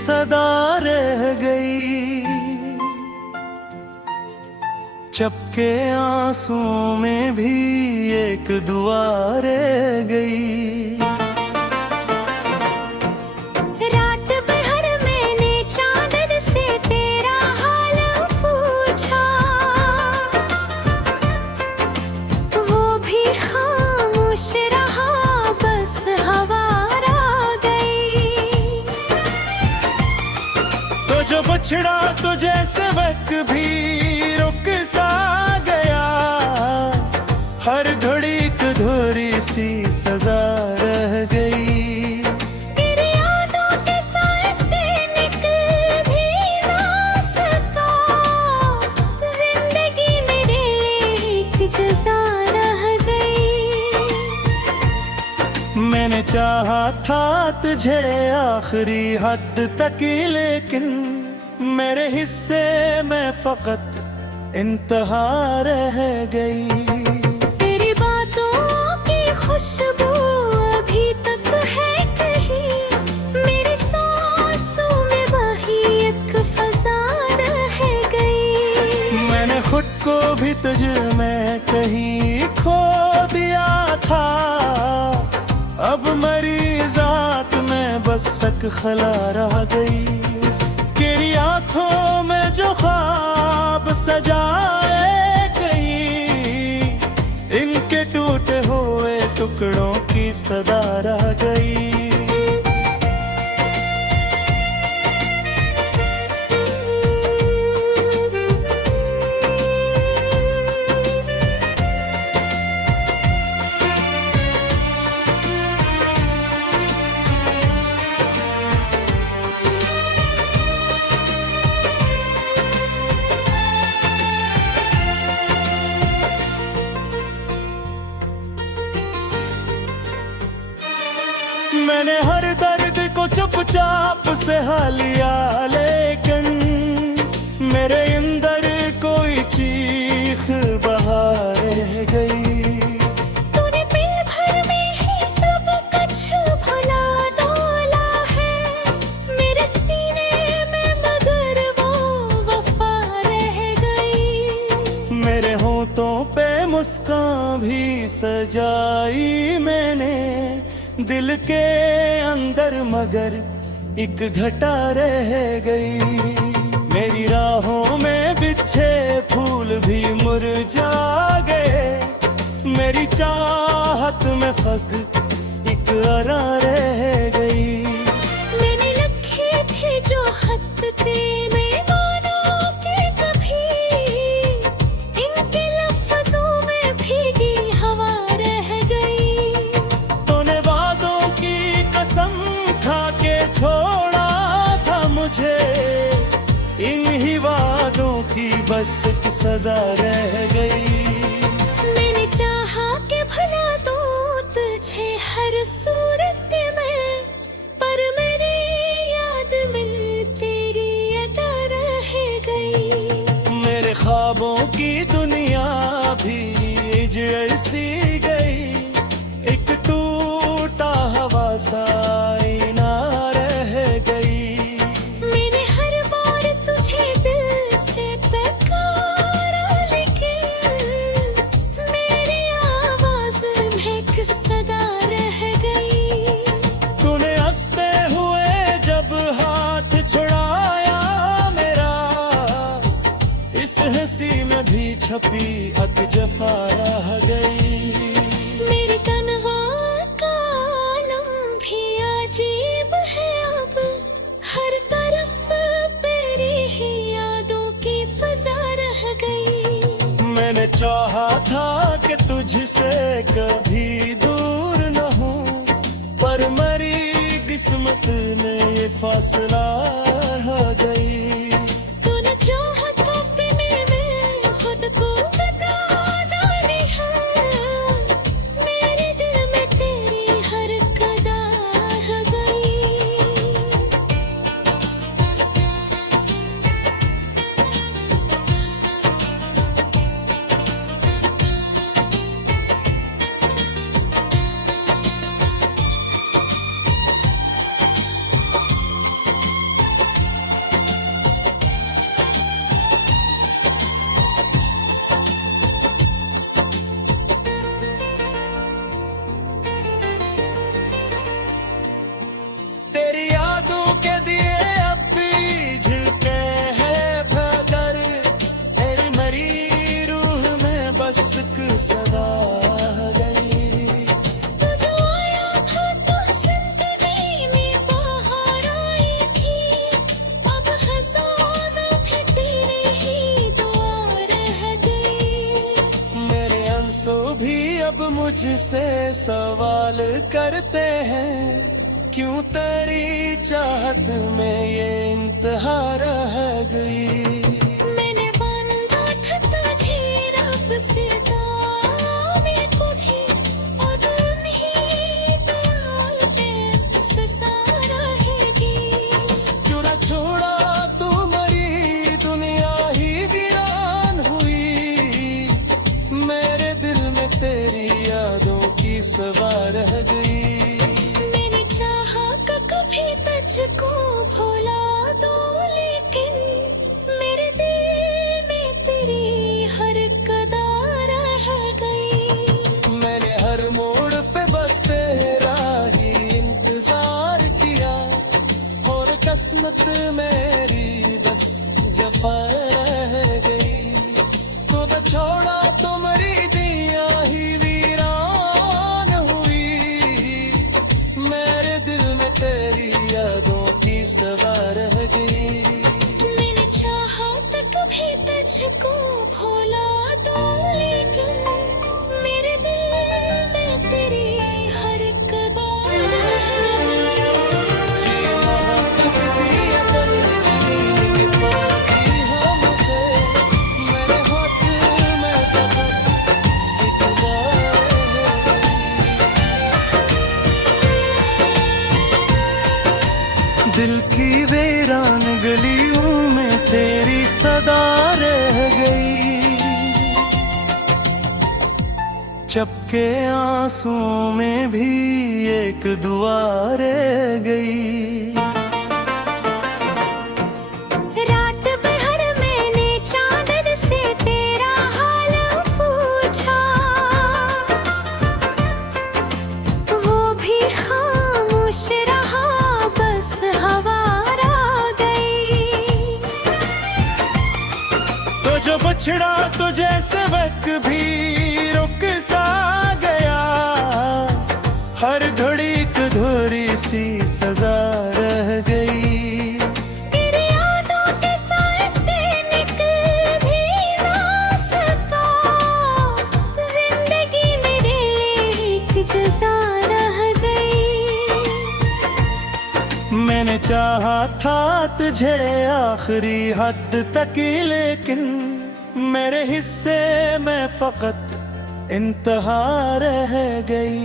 सदा रह गई। चपके आंसुओं में भी एक दुआ रह गई। रात भर मैंने चादर से तेरा हाल पूछा, वो भी खामोश रहा, बस हवा आ गई। तो जो बछड़ा तो जैसे वक्त भी रुक सा गया, हर घड़ी एक अधूरी सी सजा रह गई। तेरी यादों के साए से निकल भी ना सका, जिंदगी मेरे लिए एक जज़ा रह गई। मैंने चाहा था तुझे आखिरी हद तक, लेकिन मेरे हिस्से में फकत इंतहा रह गई। तेरी बातों की खुशबू अभी तक है कहीं, मेरी सांसों में वही एक फजा रह गई। मैंने खुद को भी तुझ में कहीं खो दिया था, अब मरी जात में बस एक खला रह गई। तेरी आंखों में जो ख्वाब सजाए गई, इनके टूटे हुए टुकड़ों की सदा रह गई। मैंने हर दर्द को चुपचाप सहा लिया, लेकिन मेरे अंदर कोई चीख बाहर रह गई। तूने पल भर में ही सब कुछ भुला डाला है, मेरे सीने में मगर वो वफा रह गई। मेरे होठों पे मुस्कान भी सजाई मैंने, दिल के अंदर मगर एक घटा रह गई। मेरी राहों में बिछे फूल भी मुरझा गए, मेरी चाहत में फक एक अरा रह गई। मैंने लिखे थे जो खत तेरे मानों के कभी, इनके लफ्जों में भीगी हवा रह गई। तूने वादों की कसम खा के छोड़ा था मुझे, इन्हीं वादों की बस एक सजा रह गई। मैंने चाहा कि भुला दूं तुझे हर सूरत में, पर मेरी याद में तेरी अदा रह गई। मेरे ख्वाबों की दुनिया भी जैसी गई, एक टूटा हवा सा आईना रह गई। मैंने हर बार तुझे दिल से पुकारा, लेकिन मेरी आवाज में एक सदा रह गई। तूने हंसते हुए जब हाथ छुड़ाया मेरा, इस हंसी में भी छपी एक जफा रह गई। मेरे तन्हा का आलम भी अजीब है अब, हर तरफ तेरी ही यादों की फजा रह गई। मैंने चाहा था कि तुझसे कभी दूर न हूँ, पर मरी किस्मत में ये फासला रह गई। तूने चाहतों पे मैं खुद को बता डाली है, मेरे दिल में तेरी हर कदा रह गई। सब मुझसे सवाल करते हैं, क्यों तेरी चाहत में ये इंतहा रह गई। मैंने बांधा था तुझे रब से दावे को भी, और उन्हीं दयाल पे सजा रहेगी। चुरा छोड़ा तू मरी, दुनिया ही वीरान हुई, मेरे दिल में तेरी यादों की सवार रह गई। मैंने चाहा कि कभी तुझको भुला दूं, लेकिन मेरे दिल में तेरी हर कदा रह गई। मैंने हर मोड़ पे बस तेरा ही इंतजार किया, और किस्मत मेरी बस जफा रह गई। तो छोड़ा तो मरी दिया ही वीरान हुई, मेरे दिल में तेरी यादों की सवार रह गई। मैंने चाहा तो कभी तुझको भुला दूं, लेकिन मेरे दिल में तेरी हर कदा रह गई। ये मोहब्बत दी है दर्द की, कि पाती हो मुझे, मेरे हाथ में फकत एक बार है। दिल की वीरान गलियों में तेरी सदा रह गई, चपके आंसुओं में भी एक दुआ रह गई। रात भर मैंने चादर से तेरा हाल पूछा, वो भी खामोश रहा, बस हवा आ गई। तो जो बछड़ा तो जैसे वक्त भी रुक सा गया, हर घड़ी एक अधूरी सी सजा रह गई। तेरी यादों के साए से निकल भी ना सका, जिंदगी मेरे लिए एक जज़ा रह गई। मैंने चाहा था तुझे आखिरी हद तक, लेकिन मेरे हिस्से में फकत इंतहा रह गई।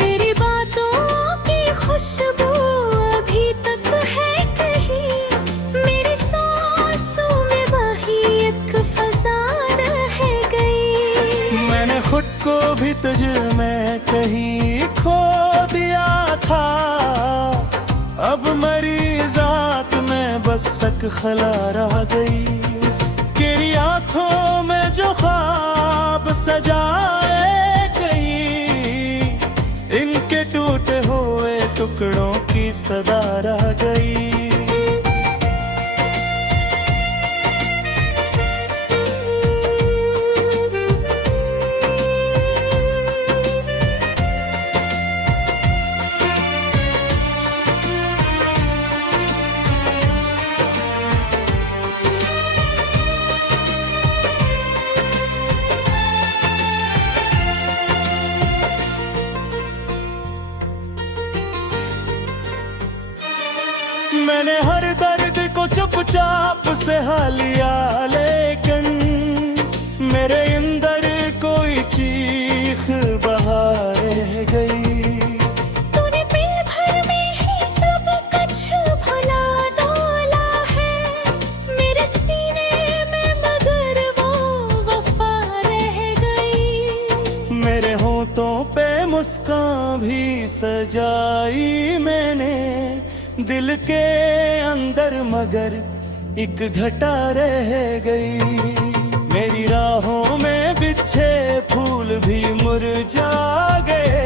तेरी बातों की खुशबू अभी तक है कहीं, मेरी सांसों में वही एक फजा रह गई। मैंने खुद को भी तुझ में कहीं खो दिया था, अब मरी जात में बस एक खला रह गई। तेरी आंखों में जो ख्वाब सजाए गई, इनके टूटे हुए टुकड़ों की सदा रह गई। मैंने हर दर्द को चुपचाप सहा लिया, लेकिन मेरे अंदर कोई चीख बाहर रह गई। तूने पल भर में ही सब कुछ भुला डाला है, मेरे सीने में मगर वो वफा रह गई। मेरे होठों पे मुस्कान भी सजाई मैंने, दिल के अंदर मगर एक घटा रह गई। मेरी राहों में बिछे फूल भी मुरझा गए,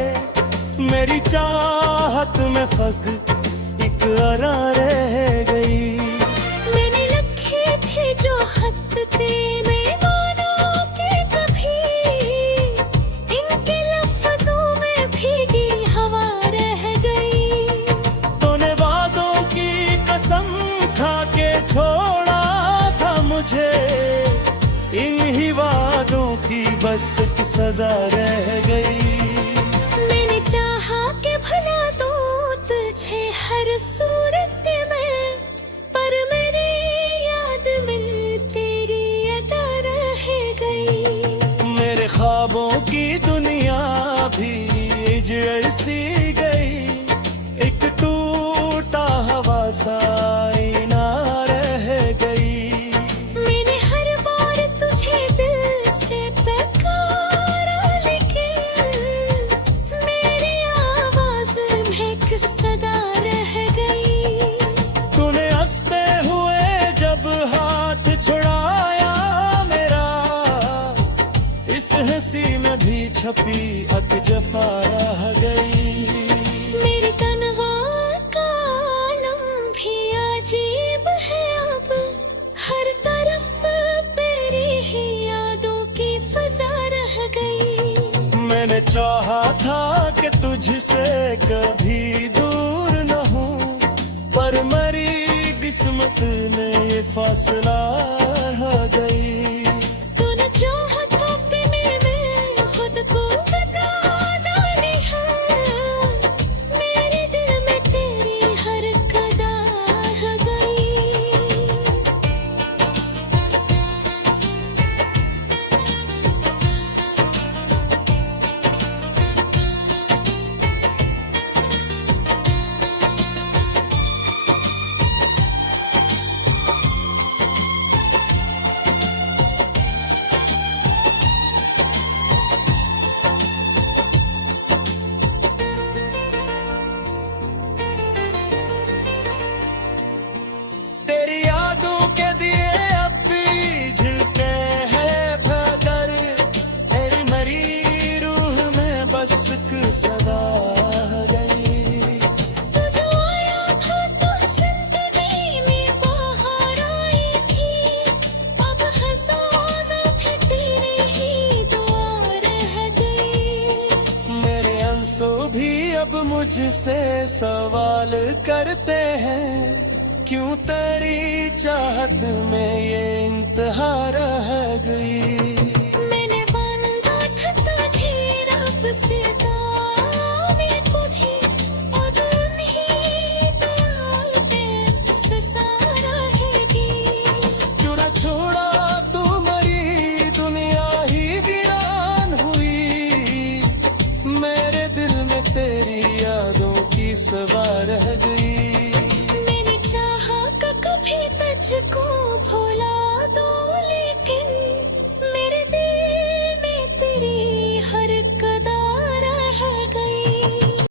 मेरी चाहत में फग एक अरा रह गई। मैंने लिखे थे जो खत तेरे मानों के, कभी इनके लफ्जों में भीगी हवा रह गई। तूने वादों की कसम खा के छोड़ा था मुझे, इन ही वादों की बस एक सजा रह गई। मैंने चाहा कि भला दो तुझे हर सूरत में, पर मेरी याद में तेरी अदा रह गई। मेरे ख्वाबों की दुनिया भी हिजड़ सी गई, एक टूटा हवा सा आईना रह गई। मैंने हर बार तुझे दिल से पुकारा, लेकिन मेरी आवाज में एक सदा रह गई। तूने हंसते हुए जब हाथ छुड़ाया मेरा, इस हंसी में भी छपी अक जफा रह गई। मेरी तन्हा का आलम भी अजीब है अब, हर तरफ तेरी ही यादों की फजा रह गई। मैंने चाहा था कि तुझसे कभी दूर न हूँ, पर मरी किस्मत में ये फासला रह गई। तूने चाहतों पे मैंने खुद को बता डाली है, मेरे दिल में तेरी हर कदा रह गई। तेरी यादों के दिए अब भी झिलते हैं भदर, तेरी मरी रूह में बस एक सदा रह गई। तू जो आया था तो जिंदगी में बाहर आई थी, अब खज़ां में भी तेरी ही दुआ रह गई। मेरे अंसू भी अब मुझसे सवाल करते हैं, क्यों तेरी चाहत में ये इंतहा रह गई। मैंने बांधा था तुझे रब से दावे खुद ही, और उन्हीं दावों पे सजा रहेगी। चुरा छोड़ा तू मरी दुनिया ही वीरान हुई, मेरे दिल में तेरी यादों की सवार रह गई। मैंने चाहा कि कभी तुझको भुला